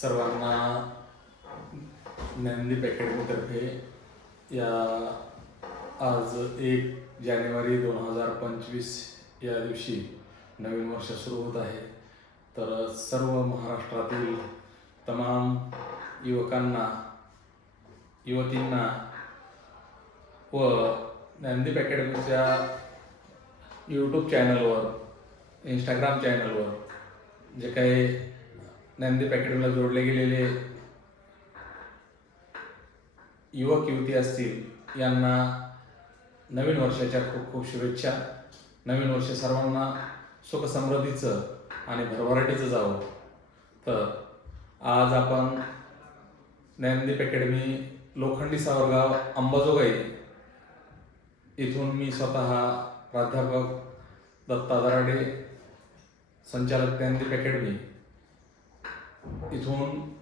सर्वांना ज्ञानदीप अकॅडमीतर्फे या आज एक जानेवारी दोन हजार पंचवीस या दिवशी नवीन वर्ष सुरू होत आहे. तर सर्व महाराष्ट्रातील तमाम युवकांना युवतींना व ज्ञानदीप अकॅडमीच्या यूट्यूब चॅनलवर इंस्टाग्राम चॅनलवर जे काही नंदी अकॅडमीला जोडले गेलेले युवक युवती असतील यांना नवीन वर्षाच्या खूप खूप शुभेच्छा. नवीन वर्ष सर्वांना सुखसमृद्धीचं आणि भरभराटीचं जावं. तर आज आपण ज्ञानदीप अकॅडमी लोखंडी सावरगाव अंबाजोगाई इथून मी स्वतः प्राध्यापक दत्ता दराडे संचालक ज्ञानदीप अकॅडमी इथून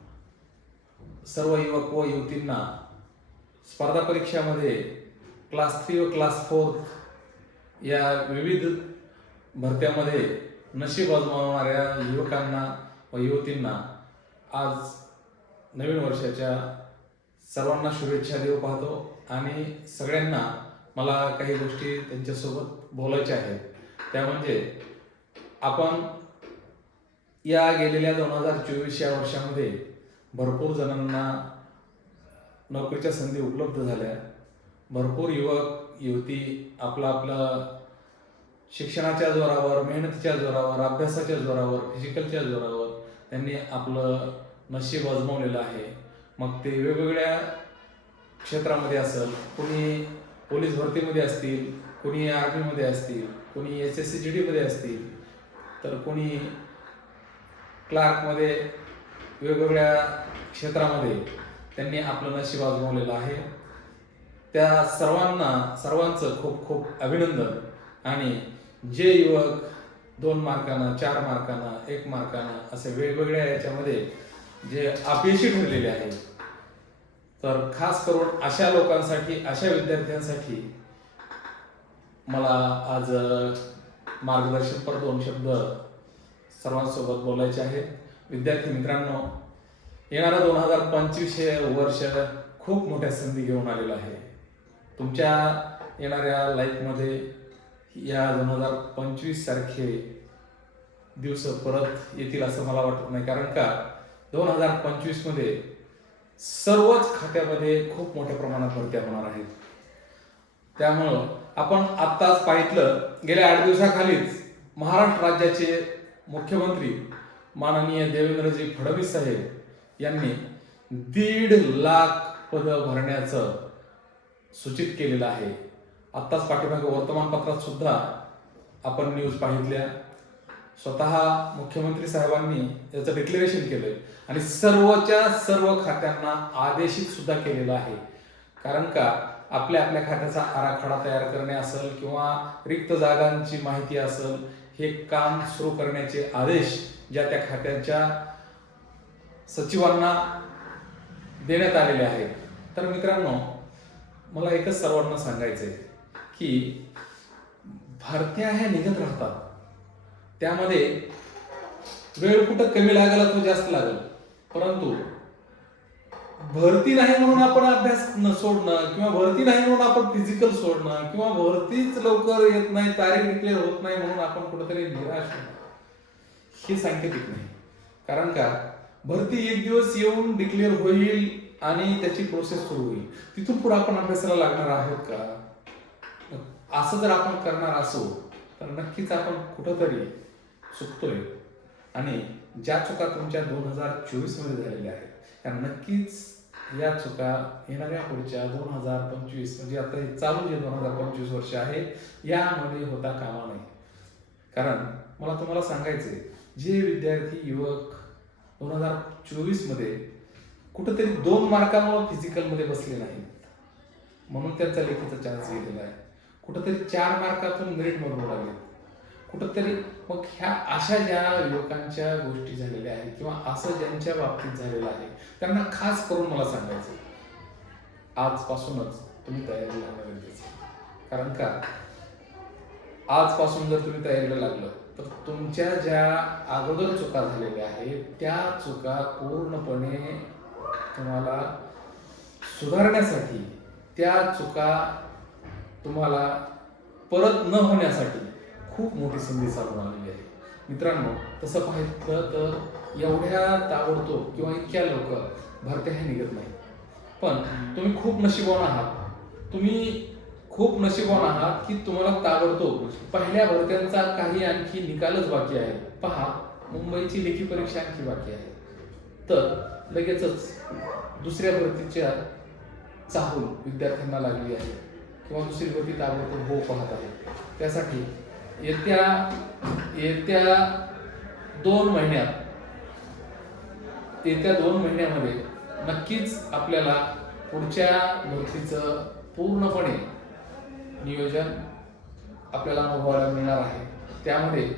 सर्व युवक व युवतींना स्पर्धा परीक्षामध्ये क्लास थ्री व क्लास फोर या विविध भरत्यामध्ये नशीब आजमावणाऱ्या युवकांना व युवतींना आज नवीन वर्षाच्या सर्वांना शुभेच्छा देऊ पाहतो. आणि सगळ्यांना मला काही गोष्टी त्यांच्यासोबत बोलायच्या आहेत. त्या म्हणजे आपण या गेलेल्या दोन हजार चोवीस या वर्षामध्ये भरपूर जणांना नोकरीच्या संधी उपलब्ध झाल्या. भरपूर युवक युवती आपला आपलं शिक्षणाच्या जोरावर मेहनतीच्या जोरावर अभ्यासाच्या जोरावर फिजिकलच्या जोरावर त्यांनी आपलं नशीब आजमावलेलं आहे. मग ते वेगवेगळ्या क्षेत्रामध्ये असेल कोणी पोलीस भरतीमध्ये असतील कोणी आर्मीमध्ये असतील कोणी एस एस सी जी डीमध्ये असतील तर कोणी क्लार्कमध्ये वेगवेगळ्या क्षेत्रामध्ये त्यांनी आपलं नशीब आजमावलेलं आहे. त्या सर्वांना सर्वांचं खूप खूप अभिनंदन. आणि जे युवक दोन मार्कानं चार मार्कानं एक मार्कानं असे वेगवेगळ्या याच्यामध्ये जे अपयशी ठरलेले आहेत. तर खास करून अशा लोकांसाठी अशा विद्यार्थ्यांसाठी मला आज मार्गदर्शनपर दोन शब्द सर्वांसोबत बोलायचे आहेत विद्यार्थी मित्रांनो येणारं दोन हजार पंचवीस हे वर्ष खूप मोठ्या संधी घेऊन आलेलं आहे. तुमच्या येणाऱ्या लाईफमध्ये या दोन हजार पंचवीस सारखे दिवस परत येतील असं मला वाटत नाही. कारण का दोन हजार पंचवीसमध्ये सर्वच खात्यामध्ये खूप मोठ्या प्रमाणात भरत्या होणार आहेत. त्यामुळं आपण आत्ताच पाहितलं गेल्या आठ दिवसाखालीच महाराष्ट्र राज्याचे मुख्यमंत्री माननीय देवेंद्रजी फडणवीस साहेब यांनी दीड लाख पदं भरण्याचं सूचित केलेलं आहे. आत्ताच पाठीमागे वर्तमानपत्रात सुद्धा आपण न्यूज पाहितल्या स्वतः मुख्यमंत्री साहेबांनी याचं डिक्लेरेशन केलंय. आणि सर्वच्या सर्व खात्यांना आदेशित सुद्धा केलेलं आहे. कारण का? आपल्या आपल्या खात्याचा आराखडा तयार करणे असेल किंवा रिक्त जागांची माहिती असेल हे काम सुरू करण्याचे आदेश ज्या त्या खात्यांच्या सचिवांना देण्यात आलेले आहेत. तर मित्रांनो मला एकच सर्वांना सांगायचं आहे की भरत्या ह्या निघत राहतात. त्यामध्ये वेळ कुठं कमी लागला तो जास्त लागेल. परंतु भरती नाही म्हणून आपण अभ्यास न सोडणं किंवा भरती नाही म्हणून आपण फिजिकल सोडणं किंवा भरतीच लवकर येत नाही तारीख डिक्लेअर होत नाही म्हणून आपण कुठेतरी निराश हे सांकेतिक नाही. कारण का? भरती एक दिवस येऊन डिक्लेअर होईल आणि त्याची प्रोसेस सुरू होईल. तिथून पुढे आपण अभ्यासाला लागणार आहोत का? असं जर आपण करणार असो तर नक्कीच आपण कुठंतरी चुकतोय. आणि ज्या चुका तुमच्या दोन हजार चोवीसमध्ये झालेल्या आहेत त्या नक्कीच या चुका येणाऱ्या पुढच्या दोन हजार पंचवीस म्हणजे आता हे चालू जे दोन हजार पंचवीस वर्ष आहे यामध्ये होता कामा नाही कारण मला तुम्हाला सांगायचंय जे विद्यार्थी युवक दोन हजार चोवीसमध्ये कुठंतरी दोन मार्कामुळे फिजिकलमध्ये बसले नाहीत. म्हणून त्यांचा लेखीचा चान्स गेलेला आहे. कुठंतरी चार मार्कातून मेरिट मधून लागेल कुठंतरी मग ह्या अशा ज्या युवकांच्या गोष्टी झालेल्या आहेत किंवा असं ज्यांच्या बाबतीत झालेलं आहे त्यांना खास करून मला सांगायचं आजपासूनच तुम्ही तयारीला लागणं गरजेचं कारण का? आजपासून जर तुम्ही तयारीला लागलं तर तुमच्या ज्या अगोदर चुका झालेल्या आहेत त्या चुका पूर्णपणे तुम्हाला सुधारण्यासाठी त्या चुका तुम्हाला परत न होण्यासाठी खूप मोठी संधी चालून आलेली आहे. मित्रांनो तसं पाहिलं तर एवढ्या ताबडतोब किंवा इतक्या लवकर भरत्या निघत नाही. पण तुम्ही खूप नशिबवान आहात. तुम्ही खूप नशिबवान आहात की तुम्हाला ताबडतोब पहिल्या भरत्यांचा काही आणखी निकालच बाकी आहे. पहा मुंबईची लेखी परीक्षा आणखी बाकी आहे. तर लगेचच दुसऱ्या भरतीच्या चाहूल विद्यार्थ्यांना लागली आहे. किंवा दुसरी भरती ताबडतोब हो पाहत आहे. त्यासाठी येत्या येत्या दोन महिन्यात येत्या दोन महिन्यामध्ये नक्कीच आपल्याला पुढच्या भरतीचं पूर्णपणे नियोजन आपल्याला अनुभवायला मिळणार आहे. त्यामध्ये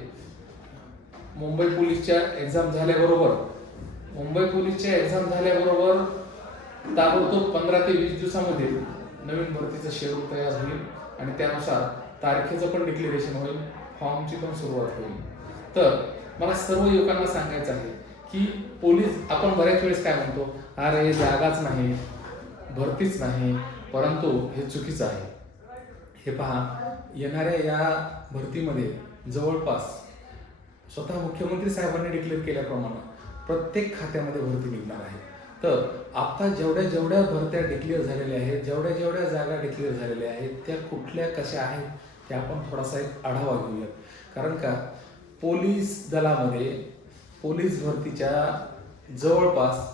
मुंबई पोलीसच्या एक्झाम झाल्याबरोबर मुंबई पोलीसच्या एक्झाम झाल्याबरोबर ताबडतोब पंधरा ते वीस दिवसामध्ये नवीन भरतीचं शेड्यूल तयार होईल. आणि त्यानुसार तारखेचं पण डिक्लेरेशन होईल फॉर्मची पण सुरुवात होईल. तर मला सर्व युवकांना सांगायचं आहे की पोलीस आपण बऱ्याच वेळेस काय म्हणतो अरे जागाच नाही भरतीच नाही परंतु हे चुकीचं आहे. हे पहा येणाऱ्या या भरतीमध्ये जवळपास स्वतः मुख्यमंत्री साहेबांनी डिक्लेअर केल्याप्रमाणे प्रत्येक खात्यामध्ये भरती निघणार आहे. तर आता जेवढ्या जेवढ्या भरत्या डिक्लेअर झालेल्या आहेत जेवढ्या जेवढ्या जागा डिक्लेअर झालेल्या आहेत त्या कुठल्या कशा आहेत ते आपण थोडासा एक आढावा घेऊयात. कारण का पोलीस दलामध्ये पोलीस भरतीच्या जवळपास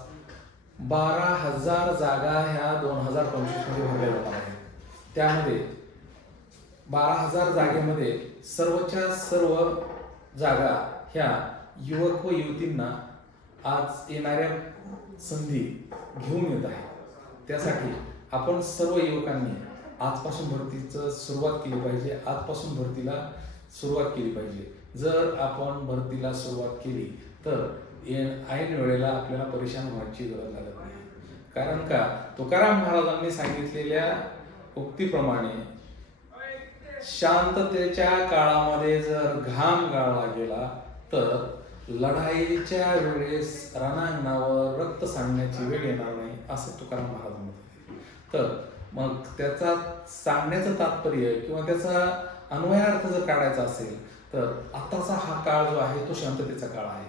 बारा हजार जागा ह्या दोन हजार पंचवीसमध्ये भरल्या जाणार आहेत त्यामध्ये बारा हजार जागेमध्ये सर्वच्या सर्व जागा ह्या युवक व युवतींना आज येणाऱ्या संधी घेऊन येत आहे त्यासाठी आपण सर्व युवकांनी आजपासून भरतीचं सुरुवात केली पाहिजे. आजपासून भरतीला सुरुवात केली पाहिजे. जर आपण भरतीला सुरुवात केली तर ऐन वेळेला आपल्याला परेशान व्हायची गरज लागत नाही. कारण का? तुकाराम महाराजांनी सांगितलेल्या उक्तीप्रमाणे शांततेच्या काळामध्ये जर घाम गाळला गेला तर लढाईच्या वेळेस रणांगणावर रक्त सांडण्याची वेळ येणार नाही असं तुकाराम महाराज तर मग त्याचा सांगण्याचं तात्पर्य किंवा त्याचा अन्वयार्थ जर काढायचा असेल तर आताचा हा काळ जो आहे तो शांततेचा काळ आहे.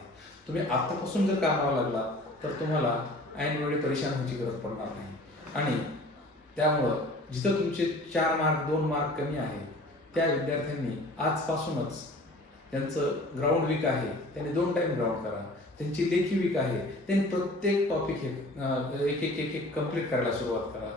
तुम्ही आतापासून जर कामाला लागला तर तुम्हाला ऐन वेळी परेशान होण्याची गरज पडणार नाही. आणि त्यामुळं जिथं तुमचे चार मार्क दोन मार्क कमी आहे त्या विद्यार्थ्यांनी आजपासूनच त्यांचं ग्राउंड वीक आहे त्यांनी दोन टाईम ग्राउंड करा. त्यांची लेखी वीक आहे त्यांनी प्रत्येक टॉपिक हे एक एक एक एक कंप्लीट करायला सुरुवात करा.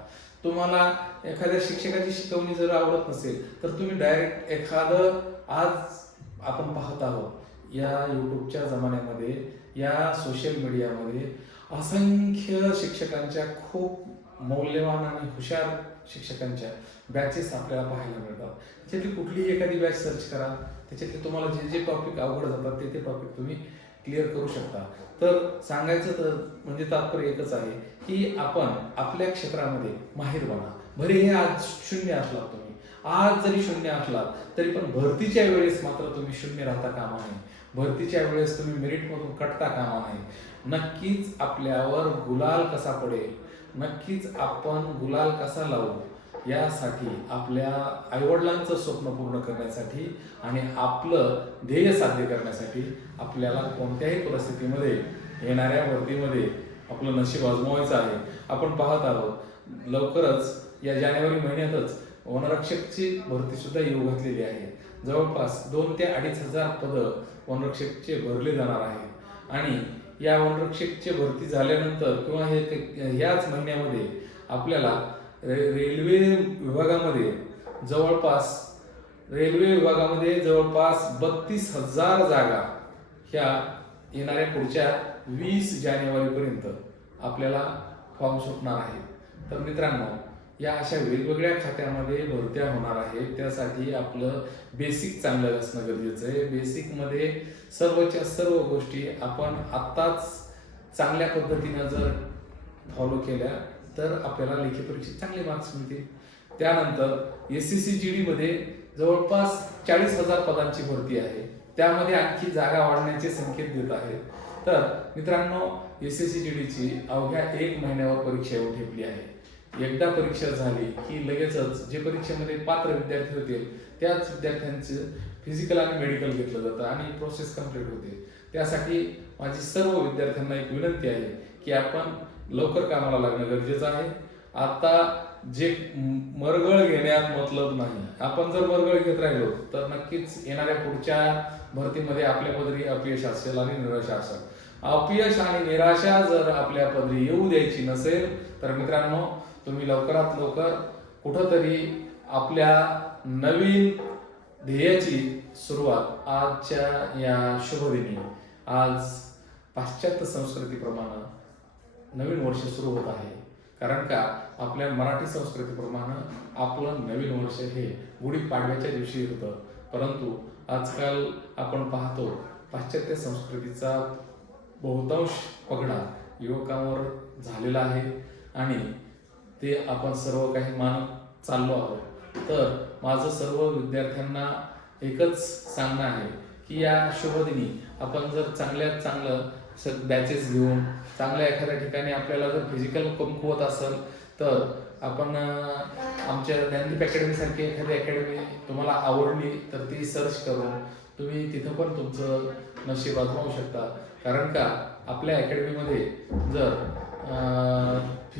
तुम्हाला एखाद्या शिक्षकाची शिकवणी जर आवडत नसेल तर तुम्ही डायरेक्ट एखादं आज आपण पाहत आहोत या युट्यूबच्या जमान्यामध्ये या सोशल मीडियामध्ये असंख्य शिक्षकांच्या खूप मौल्यवान आणि हुशार शिक्षकांच्या बॅचेस आपल्याला पाहायला मिळतात. त्याच्यातली कुठलीही एखादी बॅच सर्च करा त्याच्यातले तुम्हाला जे जे टॉपिक आवड जातात ते ते टॉपिक तुम्ही क्लिअर करू शकता. तर सांगायचं तर म्हणजे तात्पर्य एकच आहे की आपण आपल्या क्षेत्रामध्ये माहीर बना. भले हे आज शून्य असलात तुम्ही. आज जरी शून्य असलात तरी पण भरतीच्या वेळेस मात्र तुम्ही शून्य राहता कामा नये. भरतीच्या वेळेस तुम्ही मेरिटमधून कटता कामा नये. नक्कीच आपल्यावर गुलाल कसा पडेल? नक्कीच आपण गुलाल कसा लावू? यासाठी आपल्या आईवडिलांचं स्वप्न पूर्ण करण्यासाठी आणि आपलं ध्येय साध्य करण्यासाठी आपल्याला कोणत्याही परिस्थितीमध्ये येणाऱ्या भरतीमध्ये आपलं नशीब आजमावायचं आहे. आपण पाहत आहोत लवकरच या जानेवारी महिन्यातच वनरक्षकची भरतीसुद्धा येऊ घातलेली आहे. जवळपास दोन ते अडीच हजार पदं वनरक्षकचे भरले जाणार आहे. आणि या वनरक्षकचे भरती झाल्यानंतर किंवा हे याच ह्याच महिन्यामध्ये आपल्याला रे रेल्वे विभागामध्ये जवळपास रेल्वे विभागामध्ये जवळपास बत्तीस हजार जागा ह्या येणाऱ्या पुढच्या वीस जानेवारीपर्यंत आपल्याला फॉर्म सुटणार आहे तर मित्रांनो या अशा वेगवेगळ्या खात्यामध्ये भरत्या होणार आहेत. त्यासाठी आपलं बेसिक चांगलं असणं गरजेचं आहे. बेसिकमध्ये सर्वच्या सर्व गोष्टी आपण आत्ताच चांगल्या पद्धतीनं जर फॉलो केल्या तर आपल्याला लेखी परीक्षेत चांगले मार्क्स मिळतील. त्यानंतर एस सी सी जी डीमध्ये जवळपास चाळीस हजार पदांची भरती आहे. त्यामध्ये आणखी जागा वाढण्याचे संकेत देत आहेत. तर मित्रांनो एस एस सी जी डीची अवघ्या एक महिन्यावर परीक्षा येऊन ठेपली आहे. एकदा परीक्षा झाली की लगेचच जे परीक्षेमध्ये पात्र विद्यार्थी होतील त्याच विद्यार्थ्यांचं फिजिकल आणि मेडिकल घेतलं जातं आणि प्रोसेस कंप्लीट होते. त्यासाठी माझी सर्व विद्यार्थ्यांना एक विनंती आहे की आपण लवकर कामाला लागणं गरजेचं आहे. आता जे मरगळ घेण्यात मतलब नाही. आपण जर मरगळ घेत राहिलो तर नक्कीच येणाऱ्या पुढच्या भरतीमध्ये आपल्या पदरी अपयश असेल आणि निराशा असेल. अपयश आणि निराशा जर आपल्या पदरी येऊ द्यायची नसेल तर मित्रांनो तुम्ही लवकरात लवकर कुठंतरी आपल्या नवीन ध्येयाची सुरुवात आजच्या या शुभदिनी. आज पाश्चात्य संस्कृतीप्रमाणे नवीन वर्ष सुरू होत आहे. कारण का? आपल्या मराठी संस्कृतीप्रमाणे आपलं नवीन वर्ष हे गुढीपाडव्याच्या दिवशी होतं. परंतु आजकाल आपण पाहतो पाश्चात्य संस्कृतीचा बहुतांश पगडा युवकांवर झालेला आहे आणि ते आपण सर्व काही मानत चाललो आहोत. तर माझं सर्व विद्यार्थ्यांना एकच सांगणं आहे की या शुभदिनी आपण जर चांगल्यात चांगलं बॅचेस घेऊन चांगल्या एखाद्या ठिकाणी आपल्याला जर फिजिकल कमकुवत असेल तर आपण आमच्या ज्ञानदीप अकॅडमी सारखी एखादी अकॅडमी तुम्हाला आवडली तर ती सर्च करून तुम्ही तिथं पण तुमचं नशीब आजमावू शकता. कारण का आपल्या अकॅडमीमध्ये जर